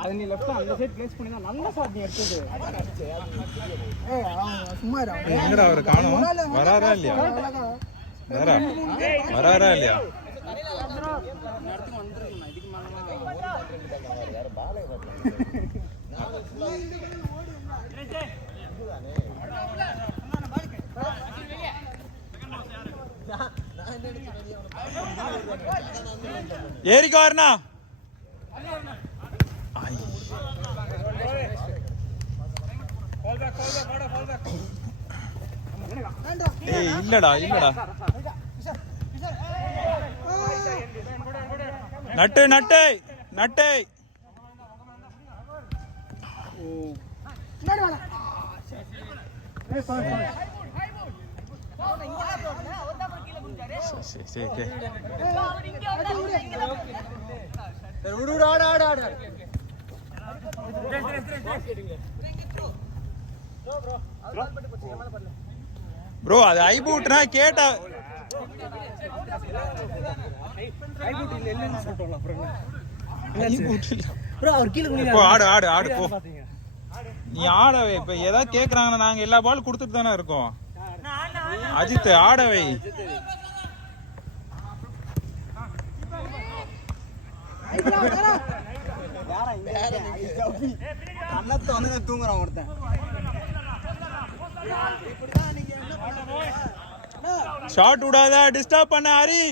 அது நீ லெஃப்ட் அந்த சைடு ப்ளேஸ் பண்ணி தான் நல்ல ஷாட் நீ எடுத்தது. சும்மா எங்கடா அவர் காணோம்? வராரா இல்லையா? வராரா இல்லையா? ஏரிக்கோ அருணா. ஏய் இல்லடா இல்லடா. நட்டு நட்டு நட்டு. ப்ரோ அது ஐபூட்னா கேட்டா ஆடு ஆடு ஆடு போ. நீ ஆடவை. இப்ப ஏதாவது கேக்குறாங்கன்னா நாங்க எல்லா பால் கொடுத்துட்டு தானே இருக்கோம். அஜித் ஆடவை. தூங்குறான் ஒருத்தன். ஷாட் விடாத, டிஸ்டர்ப் பண்ண ஹரி.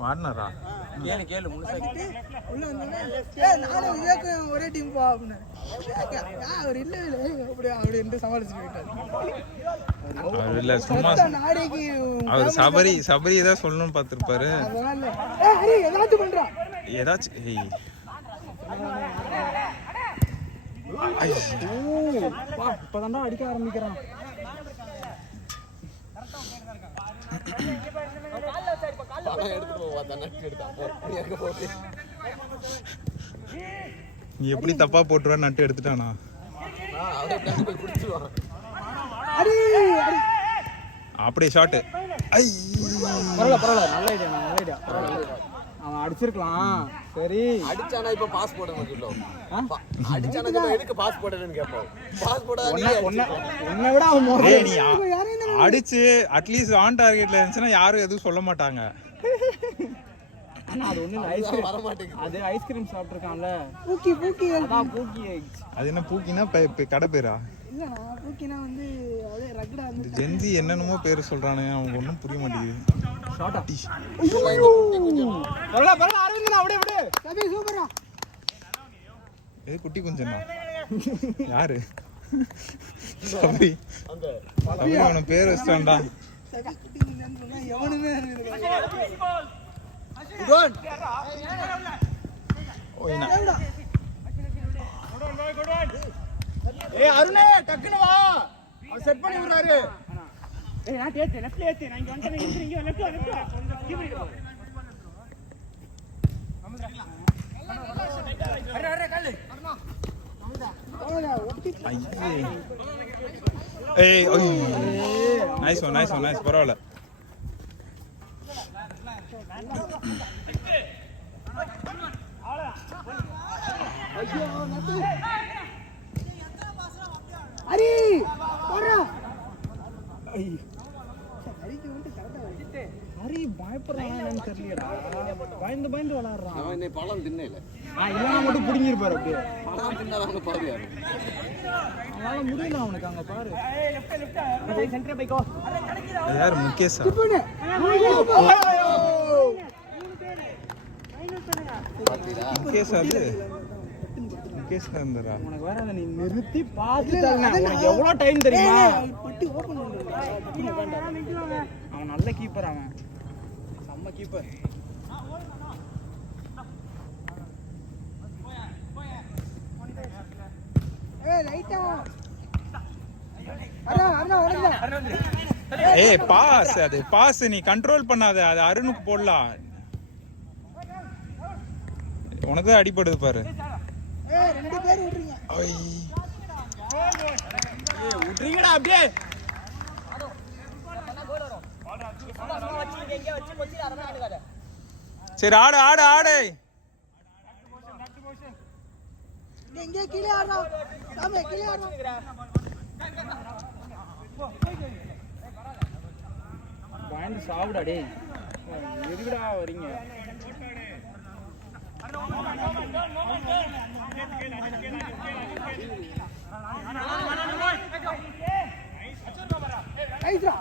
வார்னரா கேளு கேளு முழுசா ஒரே டீம் பா அப்படின்னு அவர் இல்ல அப்படி அப்படி என்று சமாளிச்சுட்டு அவர் இல்ல சும்மா அவர் சபரி சபரி ஏதாவது சொல்லணும்னு பார்த்திருப்பாரு. ஏதாச்சும் பண்றான் ஏதாச்சும். இப்பதான்டா அடிக்க ஆரம்பிக்கிறான். நீ எப்படி தப்பா போட்டுருவா? நட்டு எடுத்துட்டானா? அப்படியே ஷாட். பரவாயில்ல பரவாயில்ல, நல்ல ஐடியா நல்ல ஐடியா. அவன் அடிச்சிருக்கலாம். சரி அடிச்சானா இப்ப பாஸ் போட மாட்டோம். அடிச்சானா எதுக்கு பாஸ் போடலன்னு கேப்போம். பாஸ் போடாத உன்னை விட அவன் அடிச்சு அட்லீஸ்ட் ஆன் டார்கெட்ல இருந்துச்சுன்னா யாரும் எதுவும் சொல்ல மாட்டாங்க. அது ஒண்ணு ஐஸ்கிரீம் வர மாட்டேங்குது. அது ஐஸ்கிரீம் சாப்பிட்டுருக்கான்ல. பூக்கி பூக்கி அதான் பூக்கி. அது என்ன பூக்கினா கடை பேரா? இல்லண்ணா பூக்கினா வந்து அப்படியே ரகடா வந்து ஜென்சி என்னென்னமோ பேர் சொல்றானே அவங்க ஒன்றும் புரிய மாட்டேங்குது. ஷாட்டா பரவாயில்ல பரவாயில்ல அரவிந்தனா அப்படியே அப்படியே சபி சூப்பரா. ஏய் குட்டி குஞ்சனா யாரு? சபி அந்த அவன பேர் வச்சான்டா. குட்டி குஞ்சன்னு சொன்னா எவனுமே குட் ஓய்னா. ஏய் அருணே டக்குனு வா. அவ செட் பண்ணி விடுறாரு. ஏய் நான் ஏத்து லெஃப்ட்ல ஏத்து. நான் இங்க வந்து இங்க லெஃப்ட் லெஃப்ட். அரே அரே கல்லு. ஏய் nice one nice one nice. பரவாயில்ல. அரி போடா. ஐய் அரிக்கு வந்து கரெக்ட்டா வந்துட்டே. அரி பயப்படுறானேன்னு தெரியலடா. பயந்து பயந்து விளையாடுறான். அவன் இன்னை பழம் தின்னல. இல்லனா மட்டும் புடிங்கி இருப்பாரு அப்படியே. பழம் தின்னறாங்க பாரு. அவனால முடியல அவனுக்கு அங்க பாரு. ஏய் லெஃப்ட் லெஃப்ட். அப்படியே சென்டர் பைக்கோ. யார் முகேஷா? முகேஷ் அது முகேஷ் இருந்தாரா? உனக்கு வேற நீ நிறுத்தி பாத்துட்டானே. உனக்கு எவ்வளவு டைம் தெரியுமா? பட்டி ஓபன் பண்றேன். அவன் நல்ல கீப்பர். அவன் செம்ம கீப்பர். ஏய் லைட்டா அரா அரா வரல. ஏய் பாஸ். அது பாஸ் நீ கண்ட்ரோல் பண்ணாத. அது அருணுக்கு போடலாம். உனக்கு தான் அடிபடுது பாரு. ஏய் ரெண்டு பேர் விடுறீங்க. ஐ ஏய் விடுறீங்கடா அப்படியே. சரி ஆடு ஆடு ஆடு. பயந்து சாப்பிடா டேய். எதுக்குடா வரீங்க?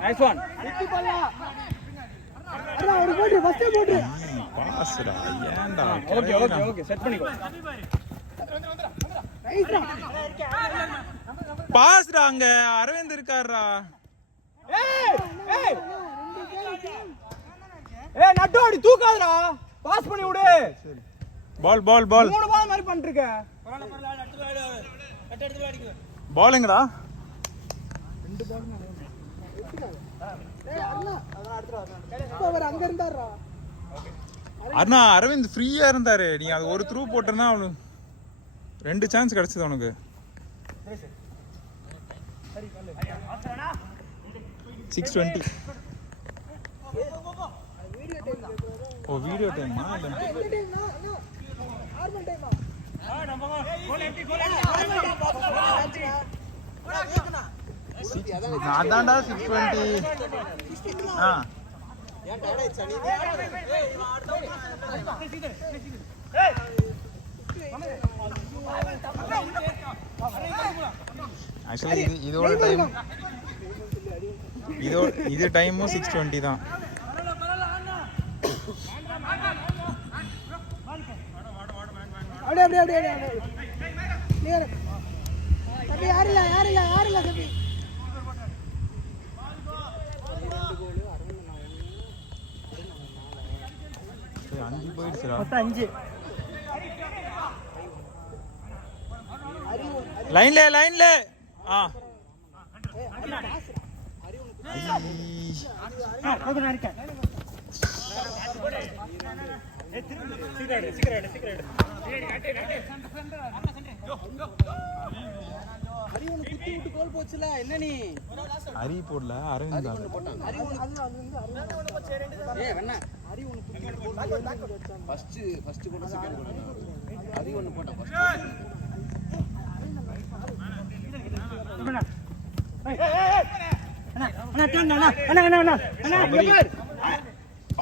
Nice one. பாஸ்டா ஏன்டா? ஓகே ஓகே ஓகே செட் பண்ணிக்கோ. பாஸ்டா அங்க அரவிந்த் இருக்காருடா. ஏய் ஏய் ஏய் நட்டு அடி தூக்காதடா. பாஸ் பண்ணி விடு. பால் பால் பால். மூணு பால் மாதிரி பண்ணிட்டு இருக்க. பாலிங்கடா. ரெண்டு பால் அண்ணா அரவிந்த் ஃப்ரீயா இருந்தாரு. நீ அது ஒரு த்ரூ போட்டனா அவனுக்கு 2 சான்ஸ் கிடைச்சது அவனுக்கு. 620. ஓ வீடியோ டைமா? அதான்டா 620. ஆக்சுவலி இதோட டைம் இது டைமும் 620 தான். அஞ்சு போயிடுச்சுடா. 5 லைன்ல லைன்ல. அரி போடல அரவிந்த் தான். ஃபர்ஸ்ட் போட்ட செகண்ட் போட்ட அரி ஒன்னு போட்ட ஃபர்ஸ்ட்.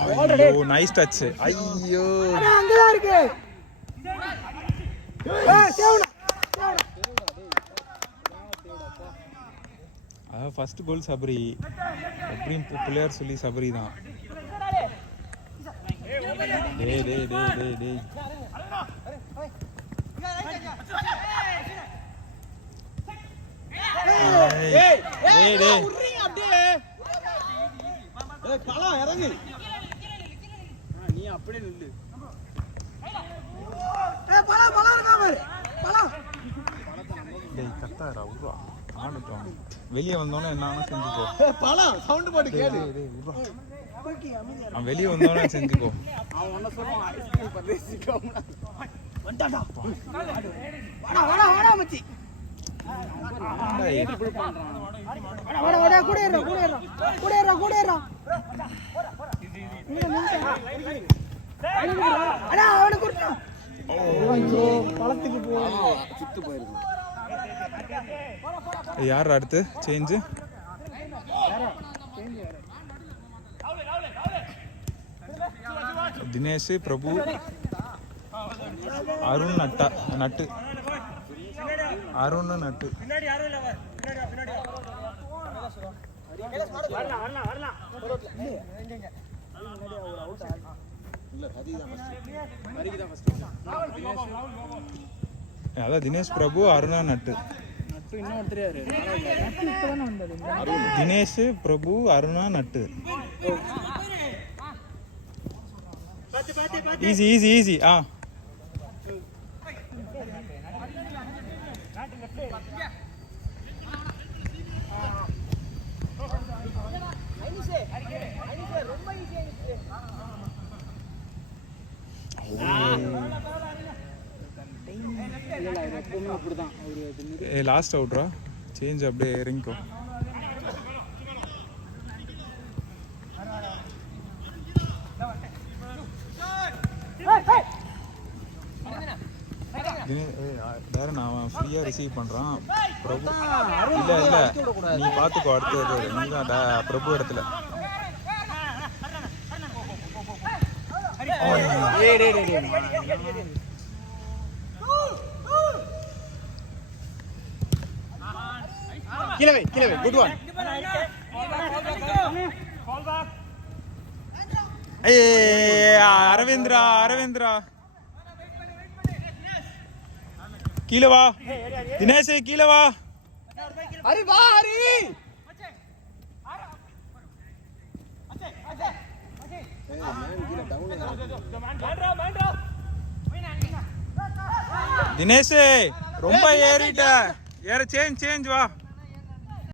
ஐயோ நைஸ் டச். ஐயோ அங்கதான் இருக்கு. First goal Sabari. எப்படியும் பிள்ளையார் சொல்லி சபரி தான். டேய் டேய் டேய் டேய் டேய். ஏய் டேய் டேய். உர்றீங்க அப்படியே. ஏய் கலா இறங்கு. நீ அப்படியே நில்லு. ஏய் பலா பலா இருக்கா பாரு. பலா. டேய் கத்தாரா உர்றா. ஆடுறோம். வெளிய வந்தோனே என்ன ஆனா செஞ்சுக்கோ. ஏய் பலா சவுண்ட் போட்டு கேளு. டேய் உர்றா. அவன் வெளிய வந்தோனே செஞ்சுக்கோ. அவன் என்ன சொல்றான்? ஐஸ்கிரீம் பர்தேசிக்கோம்னா. வந்தாடா. வாடா வாடா வாடா மச்சி. இப்படி பண்றான். வாடா வாடா கூட ஏறா கூட ஏறா. கூட ஏறா கூட ஏறா. அடா அவன குடுறா. ஐயோ களத்துக்கு போ. சுத்து போயிருக்கு. யார் அடுத்து சேஞ்ச்? தினேஷ் பிரபு அருண் நட்டு அருண் நட்டு. அதான் தினேஷ் பிரபு அருணா நட்டு. தினேஷ் பிரபு அருணா நட்டு. Easy easy easy. லாஸ்ட் அவுட்ரா சேஞ்ச் அப்படியே இறங்கிக்கோ. வேற நான் ஃப்ரீயா ரிசீவ் பண்றான் பிரபு. இல்ல இல்ல நீ பாத்துக்கோ, அடுத்தது நீ தான் பிரபு இடத்துல. கீழே வை, குட் ஒன். அரவிந்த்ரா கீழே வா, தினேஷ் கீழே வா. ஹரி வா, ஹரி. தினேஷ் ரொம்ப ஏறிட்ட, சேஞ்ச் வா.